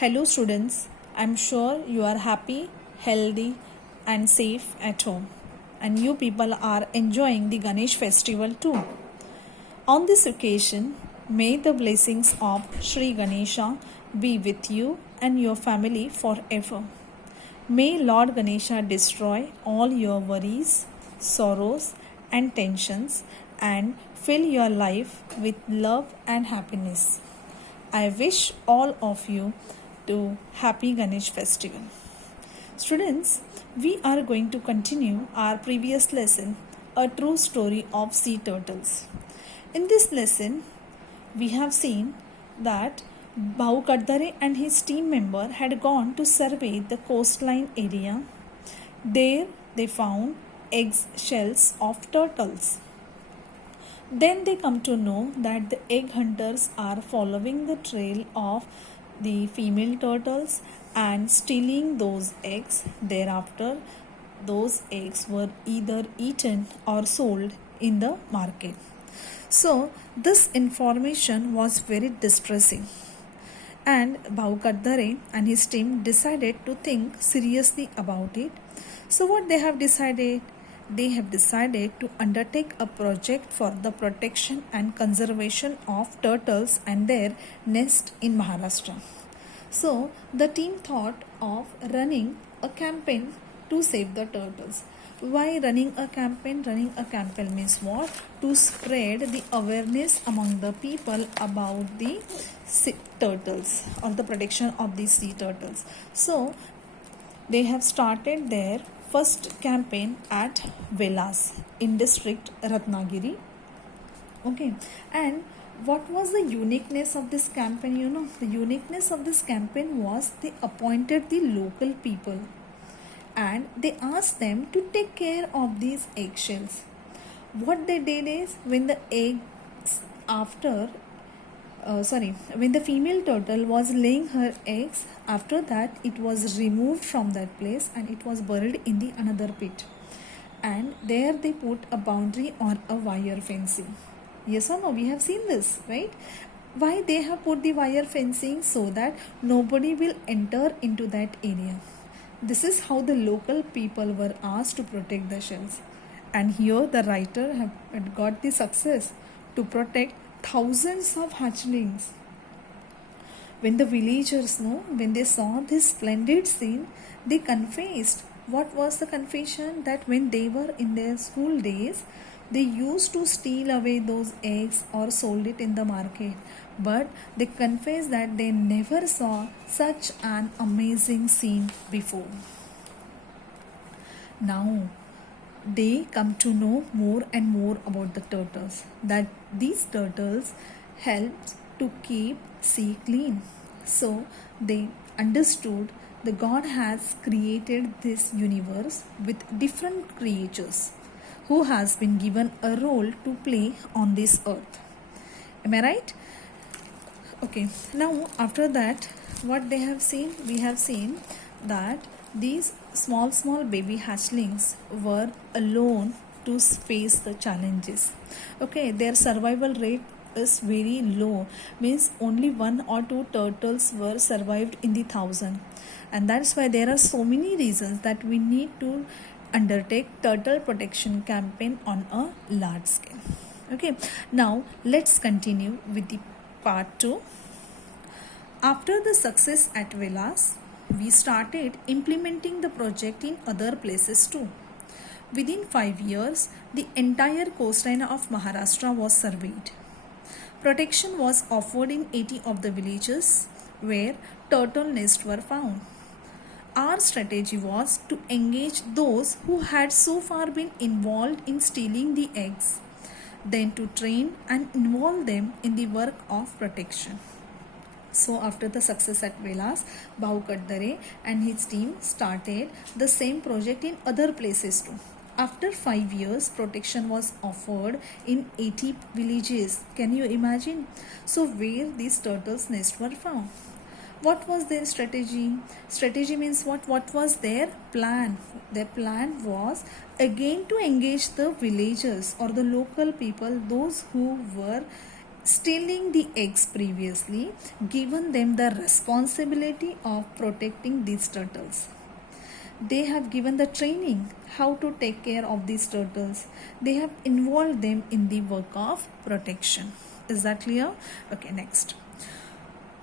Hello, students. I'm sure you are happy, healthy, and safe at home. And you people are enjoying the Ganesh festival too. On this occasion, may the blessings of Sri Ganesha be with you and your family forever. May Lord Ganesha destroy all your worries, sorrows, and tensions and fill your life with love and happiness. I wish all of you to happy Ganesh festival. Students, we are going to continue our previous lesson, a true story of sea turtles. In this lesson, we have seen that Bhau Kaddare and his team member had gone to survey the coastline area. There they found egg shells of turtles. Then they come to know that the egg hunters are following the trail of the female turtles and stealing those eggs. Thereafter, those eggs were either eaten or sold in the market. So, this information was very distressing. And Bhau Kaddare and his team decided to think seriously about it. So, what they have decided? They have decided to undertake a project for the protection and conservation of turtles and their nest in Maharashtra. So, the team thought of running a campaign to save the turtles. Why running a campaign? Running a campaign means what? To spread the awareness among the people about the sea turtles or the protection of the sea turtles. So, they have started their first campaign at Velas in district Ratnagiri. Okay, and what was the uniqueness of this campaign? The uniqueness of this campaign was they appointed the local people and they asked them to take care of these eggshells. What they did is when the eggs after when the female turtle was laying her eggs, after that it was removed from that place and it was buried in the another pit, and there they put a boundary or a wire fencing. Yes or no? We have seen this, right? Why they have put the wire fencing? So that nobody will enter into that area. This is how the local people were asked to protect the shells. And here the writer had got the success to protect thousands of hatchlings. When the villagers when they saw this splendid scene, they confessed. What was the confession? That when they were in their school days, they used to steal away those eggs or sold it in the market. But they confessed that they never saw such an amazing scene before. Now, they come to know more and more about the turtles, that these turtles help to keep sea clean. So they understood the God has created this universe with different creatures who has been given a role to play on this earth. Am I right? Okay, now after that, what they have seen? We have seen that these small baby hatchlings were alone to face the challenges. Okay, their survival rate is very low, means only one or two turtles were survived in the thousand, and that's why there are so many reasons that we need to undertake turtle protection campaign on a large scale. Okay, now let's continue with the part 2. After the success at Velas, we started implementing the project in other places too. Within 5 years, the entire coastline of Maharashtra was surveyed. Protection was offered in 80 of the villages where turtle nests were found. Our strategy was to engage those who had so far been involved in stealing the eggs, then to train and involve them in the work of protection. So after the success at Velas, Bhau Kaddare and his team started the same project in other places too. After 5 years, protection was offered in 80 villages. Can you imagine? So where these turtles' nests were found. What was their strategy? Strategy means what? What was their plan? Their plan was again to engage the villagers or the local people, those who were stealing the eggs previously, given them the responsibility of protecting these turtles. They have given the training how to take care of these turtles. They have involved them in the work of protection. Is that clear? Okay, next.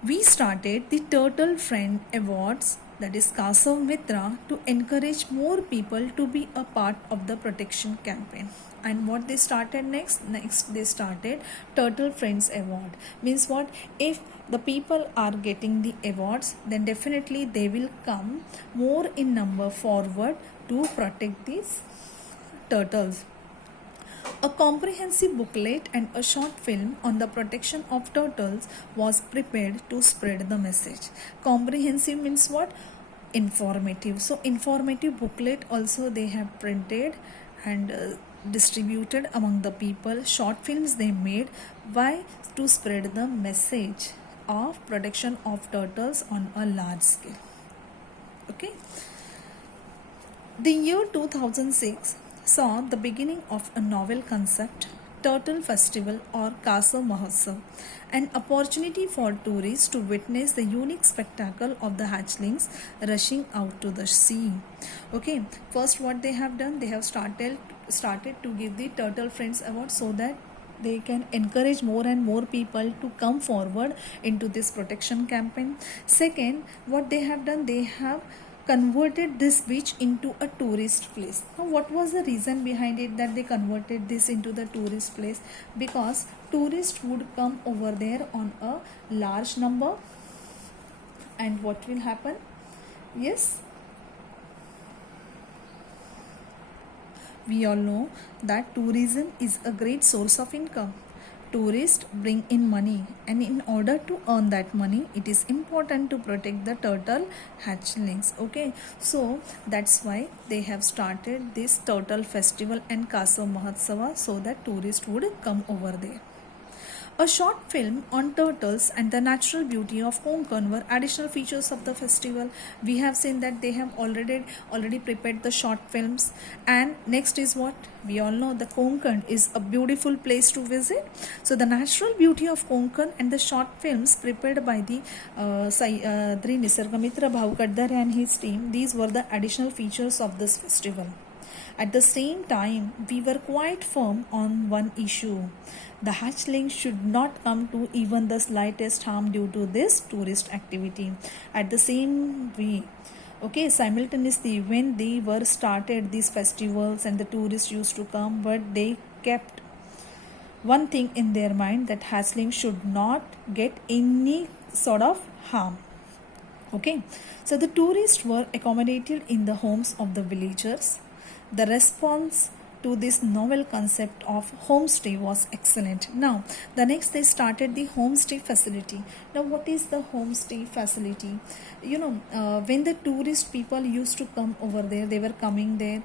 We started the Turtle Friend Awards, that is Kasav Mitra, to encourage more people to be a part of the protection campaign. And what they started next? Next they started Turtle Friends Award. Means what? If the people are getting the awards, then definitely they will come more in number forward to protect these turtles. A comprehensive booklet and a short film on the protection of turtles was prepared to spread the message. Comprehensive means what? Informative. So informative booklet also they have printed and distributed among the people. Short films they made. Why? To spread the message of protection of turtles on a large scale. Okay. The year 2006 saw the beginning of a novel concept, Turtle Festival or Kasav Mahotsav, an opportunity for tourists to witness the unique spectacle of the hatchlings rushing out to the sea. Okay, first what they have done, they have started to give the Turtle Friends Award so that they can encourage more and more people to come forward into this protection campaign. Second, what they have done, they have converted this beach into a tourist place. Now what was the reason behind it that they converted this into the tourist place? Because tourists would come over there on a large number, and what will happen? Yes, we all know that tourism is a great source of income. Tourists bring in money, and in order to earn that money, it is important to protect the turtle hatchlings. Okay, so that's why they have started this Turtle Festival and Kasav Mahotsava so that tourists would come over there. A short film on turtles and the natural beauty of Konkan were additional features of the festival. We have seen that they have already prepared the short films. And next is what? We all know the Konkan is a beautiful place to visit. So the natural beauty of Konkan and the short films prepared by the Sahyadri Nisargamitra Bhavkardar and his team, these were the additional features of this festival. At the same time, we were quite firm on one issue. The hatchlings should not come to even the slightest harm due to this tourist activity. At the same way, okay, simultaneously when they were started these festivals and the tourists used to come, but they kept one thing in their mind, that hatchlings should not get any sort of harm. Okay, so the tourists were accommodated in the homes of the villagers. The response to this novel concept of homestay was excellent. Now, the next they started the homestay facility. Now, what is the homestay facility? When the tourist people used to come over there, they were coming there,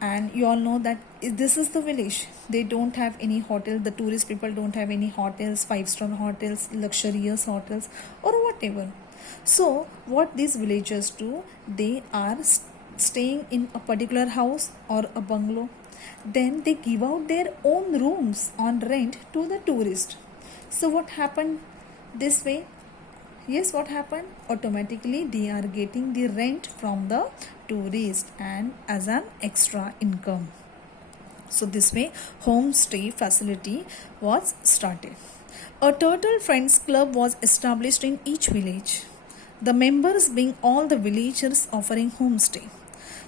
and you all know that this is the village. They don't have any hotel. The tourist people don't have any hotels, 5-star hotels, luxurious hotels, or whatever. So, what these villagers do, they are staying in a particular house or a bungalow. Then they give out their own rooms on rent to the tourist. So what happened this way? Yes, what happened? Automatically they are getting the rent from the tourist and as an extra income. So this way homestay facility was started. A Turtle Friends Club was established in each village, the members being all the villagers offering homestay.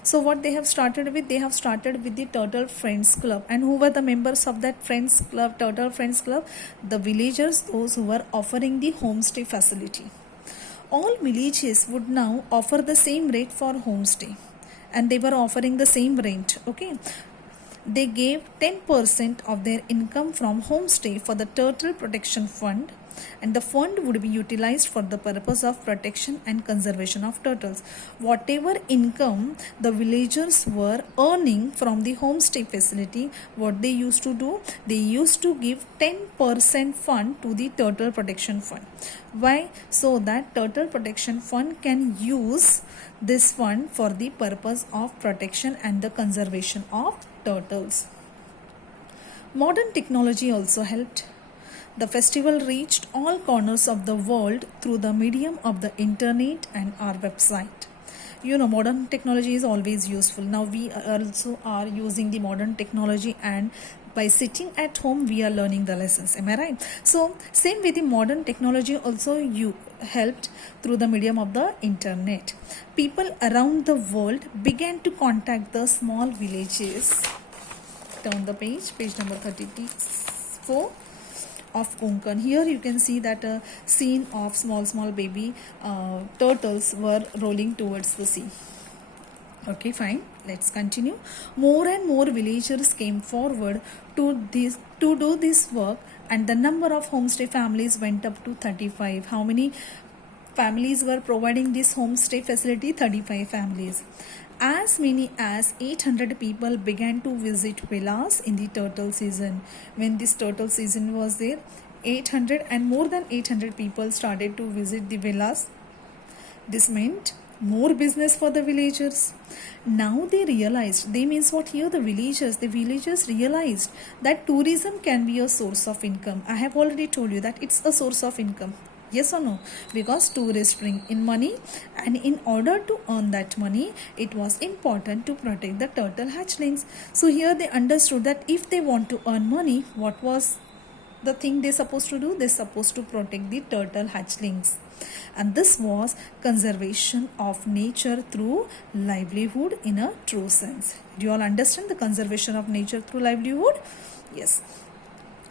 So what they have started with? They have started with the Turtle Friends Club. And who were the members of that Friends Club, Turtle Friends Club? The villagers, those who were offering the homestay facility. All villages would now offer the same rate for homestay, and they were offering the same rent. Okay, they gave 10% of their income from homestay for the Turtle Protection Fund, and the fund would be utilized for the purpose of protection and conservation of turtles. Whatever income the villagers were earning from the homestay facility, what they used to do, they used to give 10% fund to the Turtle Protection Fund. Why? So that Turtle Protection Fund can use this fund for the purpose of protection and the conservation of turtles. Modern technology also helped. The festival reached all corners of the world through the medium of the internet and our website. You know, modern technology is always useful. Now we also are using the modern technology, and by sitting at home we are learning the lessons. Am I right? So same with the modern technology also you helped through the medium of the internet. People around the world began to contact the small villages. Turn the page number 34 of Konkan. Here you can see that a scene of small baby turtles were rolling towards the sea. Okay, fine. Let's continue. More and more villagers came forward to do this work, and the number of homestay families went up to 35. How many families were providing this homestay facility? 35 families. As many as 800 people began to visit villas in the turtle season. When this turtle season was there, 800 and more than 800 people started to visit the villas. This meant more business for the villagers. Now they realized, they means what here? The villagers realized that tourism can be a source of income. I have already told you that it's a source of income. Yes or no? Because tourists bring in money, and in order to earn that money, it was important to protect the turtle hatchlings. So here they understood that if they want to earn money, what was the thing they supposed to do? They supposed to protect the turtle hatchlings. And this was conservation of nature through livelihood in a true sense. Do you all understand the conservation of nature through livelihood? Yes.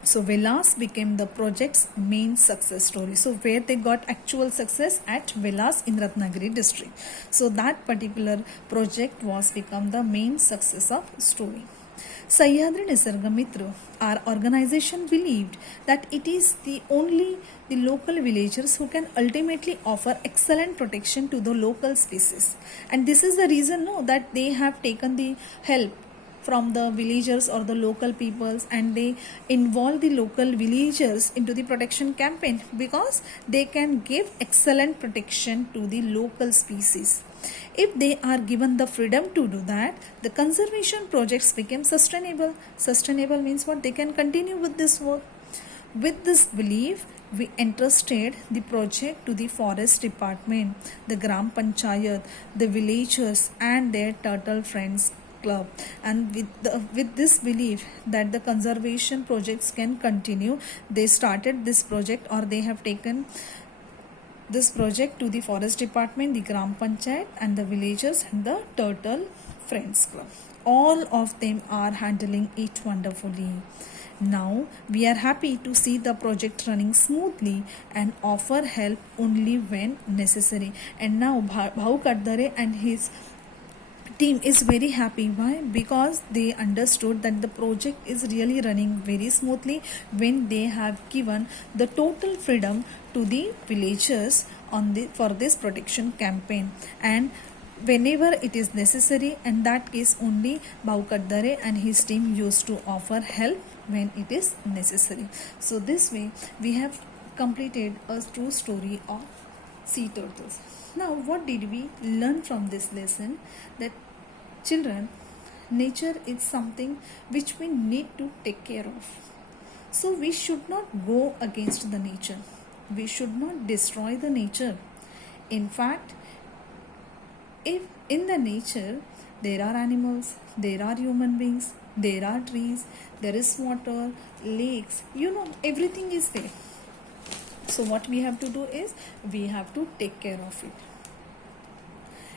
So villas became the project's main success story. So where they got actual success? At villas in Ratnagiri district. So that particular project was become the main success of story. Sahyadri Nisarga Mitra, our organization believed that it is the local villagers who can ultimately offer excellent protection to the local species. And this is the reason that they have taken the help from the villagers or the local peoples, and they involve the local villagers into the protection campaign, because they can give excellent protection to the local species. If they are given the freedom to do that, the conservation projects become sustainable. Sustainable means what? They can continue with this work. With this belief, we entrusted the project to the forest department, the Gram Panchayat, the villagers and their turtle friends club. And with this belief that the conservation projects can continue, they started this project, or they have taken this project to the forest department, the Gram Panchayat and the villagers and the turtle friends club. All of them are handling it wonderfully. Now we are happy to see the project running smoothly and offer help only when necessary. And now Bhau Kadare and his team is very happy. Why? Because they understood that the project is really running very smoothly when they have given the total freedom to the villagers for this protection campaign. And whenever it is necessary, in that case only Bhau Kadare and his team used to offer help when it is necessary. So this way we have completed a true story of sea turtles. Now what did we learn from this lesson? That children, nature is something which we need to take care of. So we should not go against the nature. We should not destroy the nature. In fact, if in the nature there are animals, there are human beings, there are trees, there is water, lakes, everything is there. So what we have to do is we have to take care of it.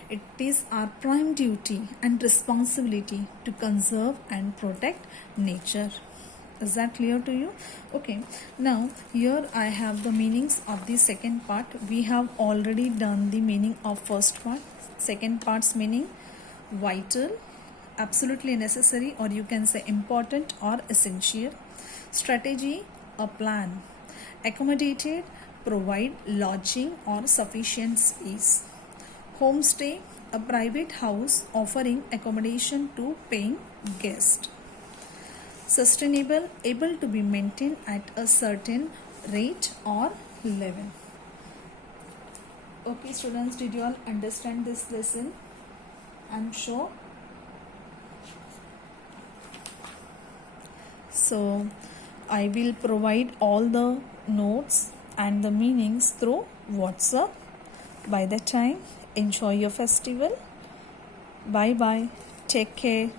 It is our prime duty and responsibility to conserve and protect nature. Is that clear to you? Okay. Now here I have the meanings of the second part. We have already done the meaning of first part. Second part's meaning: vital, absolutely necessary, or you can say important or essential. Strategy, a plan. Accommodated, provide lodging or sufficient space. Homestay, a private house offering accommodation to paying guests. Sustainable, able to be maintained at a certain rate or level. Okay students, did you all understand this lesson? I'm sure. So I will provide all the notes and the meanings through WhatsApp. By the time, enjoy your festival. Bye bye. Take care.